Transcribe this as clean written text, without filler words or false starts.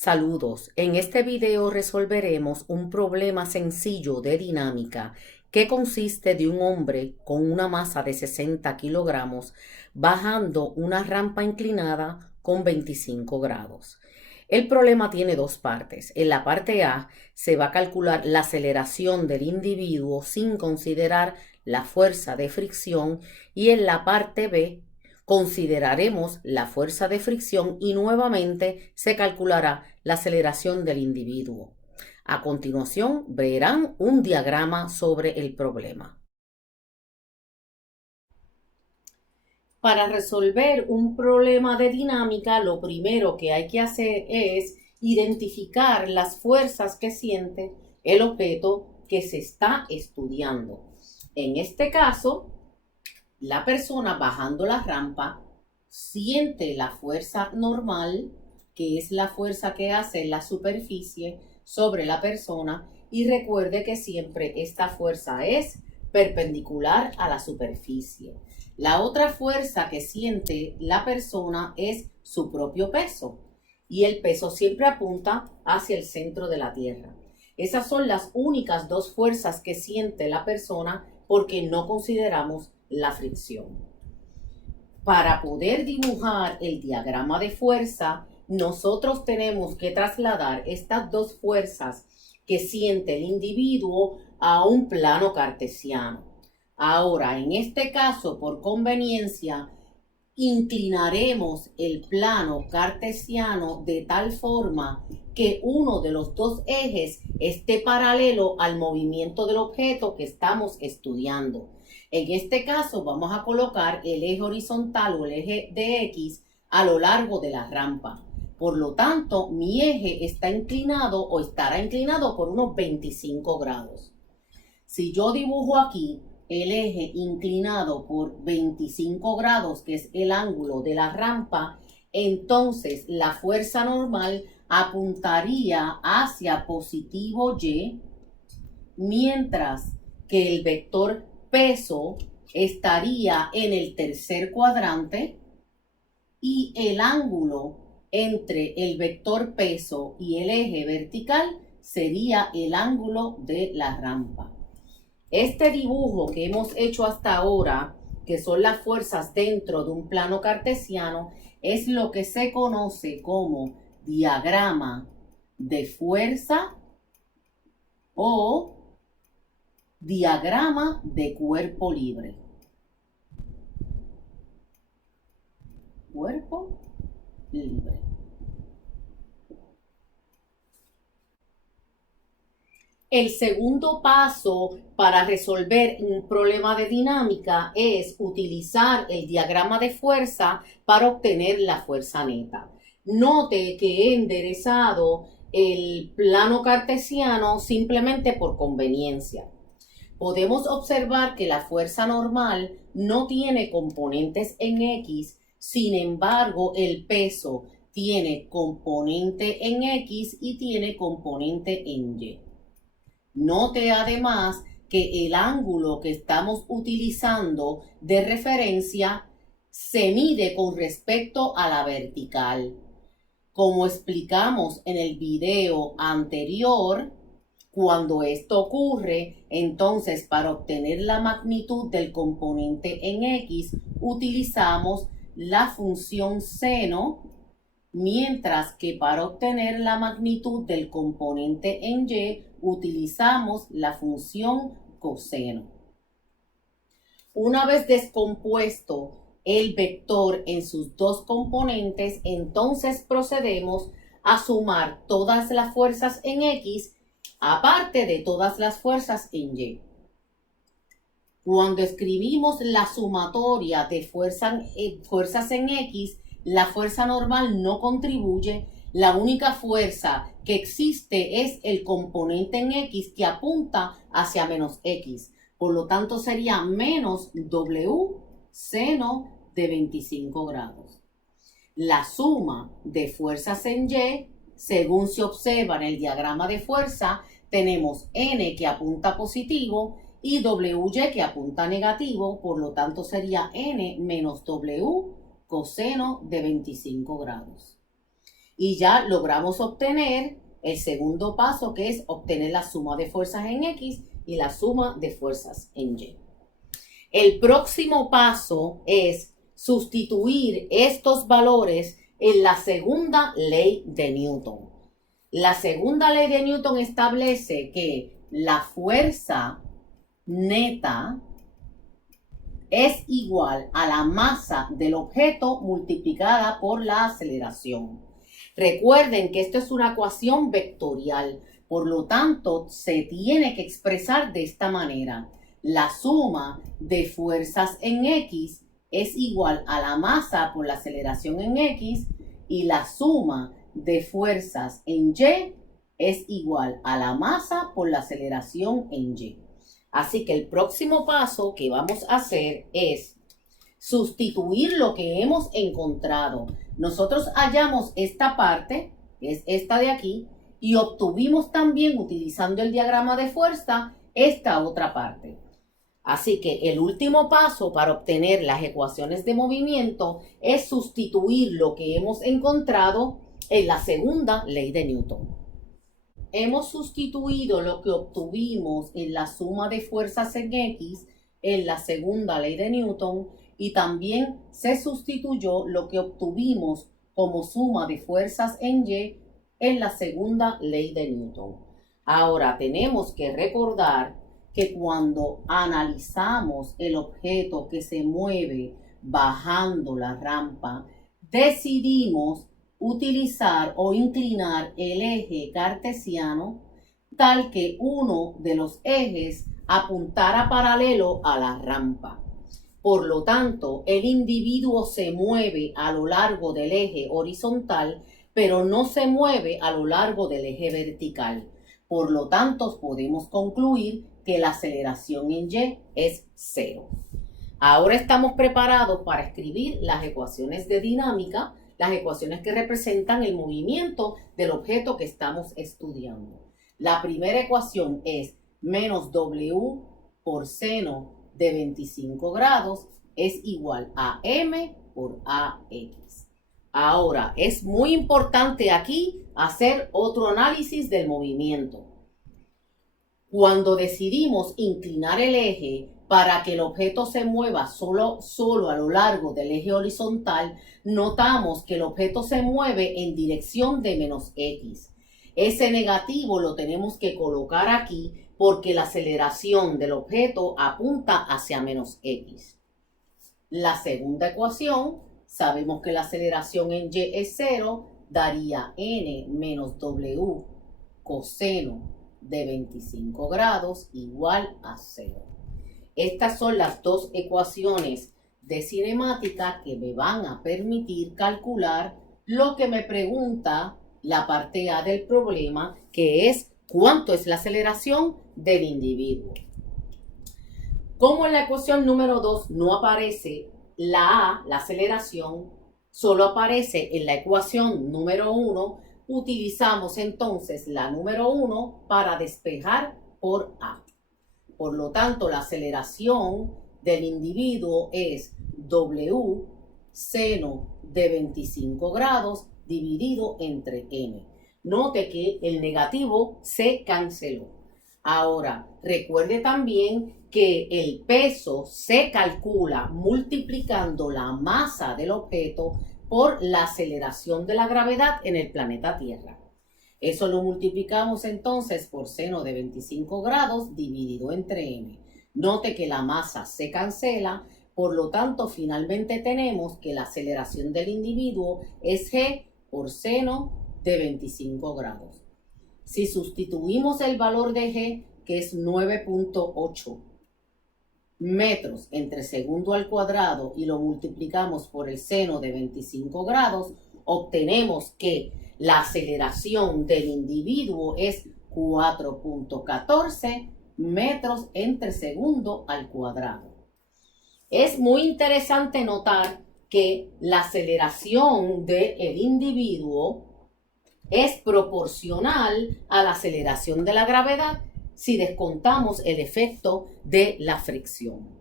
Saludos, en este video resolveremos un problema sencillo de dinámica que consiste de un hombre con una masa de 60 kilogramos bajando una rampa inclinada con 25 grados. El problema tiene dos partes. En la parte A se va a calcular la aceleración del individuo sin considerar la fuerza de fricción y en la parte B consideraremos la fuerza de fricción y nuevamente se calculará la aceleración del individuo. A continuación verán un diagrama sobre el problema. Para resolver un problema de dinámica, lo primero que hay que hacer es identificar las fuerzas que siente el objeto que se está estudiando. En este caso, la persona bajando la rampa siente la fuerza normal, que es la fuerza que hace la superficie sobre la persona, y recuerde que siempre esta fuerza es perpendicular a la superficie. La otra fuerza que siente la persona es su propio peso, y el peso siempre apunta hacia el centro de la Tierra. Esas son las únicas dos fuerzas que siente la persona porque no consideramos la fricción. Para poder dibujar el diagrama de fuerza, nosotros tenemos que trasladar estas dos fuerzas que siente el individuo a un plano cartesiano. Ahora, en este caso, por conveniencia, inclinaremos el plano cartesiano de tal forma que uno de los dos ejes esté paralelo al movimiento del objeto que estamos estudiando. En este caso vamos a colocar el eje horizontal o el eje de X a lo largo de la rampa. Por lo tanto, mi eje está inclinado o estará inclinado por unos 25 grados. Si yo dibujo aquí el eje inclinado por 25 grados, que es el ángulo de la rampa, entonces la fuerza normal apuntaría hacia positivo Y, mientras que el vector peso estaría en el tercer cuadrante y el ángulo entre el vector peso y el eje vertical sería el ángulo de la rampa. Este dibujo que hemos hecho hasta ahora, que son las fuerzas dentro de un plano cartesiano, es lo que se conoce como diagrama de fuerza o diagrama de cuerpo libre. Cuerpo libre. El segundo paso para resolver un problema de dinámica es utilizar el diagrama de fuerza para obtener la fuerza neta. Note que he enderezado el plano cartesiano simplemente por conveniencia. Podemos observar que la fuerza normal no tiene componentes en X, sin embargo el peso tiene componente en X y tiene componente en Y. Note además que el ángulo que estamos utilizando de referencia se mide con respecto a la vertical. Como explicamos en el video anterior, cuando esto ocurre, entonces para obtener la magnitud del componente en X utilizamos la función seno, mientras que para obtener la magnitud del componente en Y utilizamos la función coseno. Una vez descompuesto el vector en sus dos componentes, entonces procedemos a sumar todas las fuerzas en X aparte de todas las fuerzas en Y. Cuando escribimos la sumatoria de fuerzas en X, la fuerza normal no contribuye. La única fuerza que existe es el componente en X que apunta hacia menos X. Por lo tanto, sería menos W seno de 25 grados. La suma de fuerzas en Y, según se observa en el diagrama de fuerza, tenemos N que apunta positivo y WY que apunta negativo, por lo tanto sería N menos W coseno de 25 grados. Y ya logramos obtener el segundo paso, que es obtener la suma de fuerzas en X y la suma de fuerzas en Y. El próximo paso es sustituir estos valores en la segunda ley de Newton. La segunda ley de Newton establece que la fuerza neta es igual a la masa del objeto multiplicada por la aceleración. Recuerden que esto es una ecuación vectorial, por lo tanto se tiene que expresar de esta manera. La suma de fuerzas en X es igual a la masa por la aceleración en X y la suma de fuerzas en Y es igual a la masa por la aceleración en Y. Así que el próximo paso que vamos a hacer es sustituir lo que hemos encontrado. Nosotros hallamos esta parte, que es esta de aquí, y obtuvimos también, utilizando el diagrama de fuerza, esta otra parte. Así que el último paso para obtener las ecuaciones de movimiento es sustituir lo que hemos encontrado en la segunda ley de Newton. Hemos sustituido lo que obtuvimos en la suma de fuerzas en X en la segunda ley de Newton y también se sustituyó lo que obtuvimos como suma de fuerzas en Y en la segunda ley de Newton. Ahora tenemos que recordar que cuando analizamos el objeto que se mueve bajando la rampa, decidimos utilizar o inclinar el eje cartesiano tal que uno de los ejes apuntara paralelo a la rampa. Por lo tanto, el individuo se mueve a lo largo del eje horizontal, pero no se mueve a lo largo del eje vertical. Por lo tanto, podemos concluir que la aceleración en Y es 0. Ahora estamos preparados para escribir las ecuaciones de dinámica, las ecuaciones que representan el movimiento del objeto que estamos estudiando. La primera ecuación es menos W por seno de 25 grados es igual a M por AX. Ahora, es muy importante aquí hacer otro análisis del movimiento. Cuando decidimos inclinar el eje para que el objeto se mueva solo a lo largo del eje horizontal, notamos que el objeto se mueve en dirección de menos X. Ese negativo lo tenemos que colocar aquí porque la aceleración del objeto apunta hacia menos X. La segunda ecuación, sabemos que la aceleración en Y es 0, daría N menos W coseno de 25 grados igual a 0. Estas son las dos ecuaciones de cinemática que me van a permitir calcular lo que me pregunta la parte A del problema, que es cuánto es la aceleración del individuo. Como en la ecuación número 2 no aparece la A, la aceleración, solo aparece en la ecuación número 1, utilizamos entonces la número 1 para despejar por A. Por lo tanto, la aceleración del individuo es W seno de 25 grados dividido entre M. Note que el negativo se canceló. Ahora, recuerde también que el peso se calcula multiplicando la masa del objeto por la aceleración de la gravedad en el planeta Tierra. Eso lo multiplicamos entonces por seno de 25 grados dividido entre M. Note que la masa se cancela, por lo tanto finalmente tenemos que la aceleración del individuo es G por seno de 25 grados. Si sustituimos el valor de G, que es 9.8 metros entre segundo al cuadrado, y lo multiplicamos por el seno de 25 grados, obtenemos que la aceleración del individuo es 4.14 metros entre segundo al cuadrado. Es muy interesante notar que la aceleración del individuo es proporcional a la aceleración de la gravedad si descontamos el efecto de la fricción.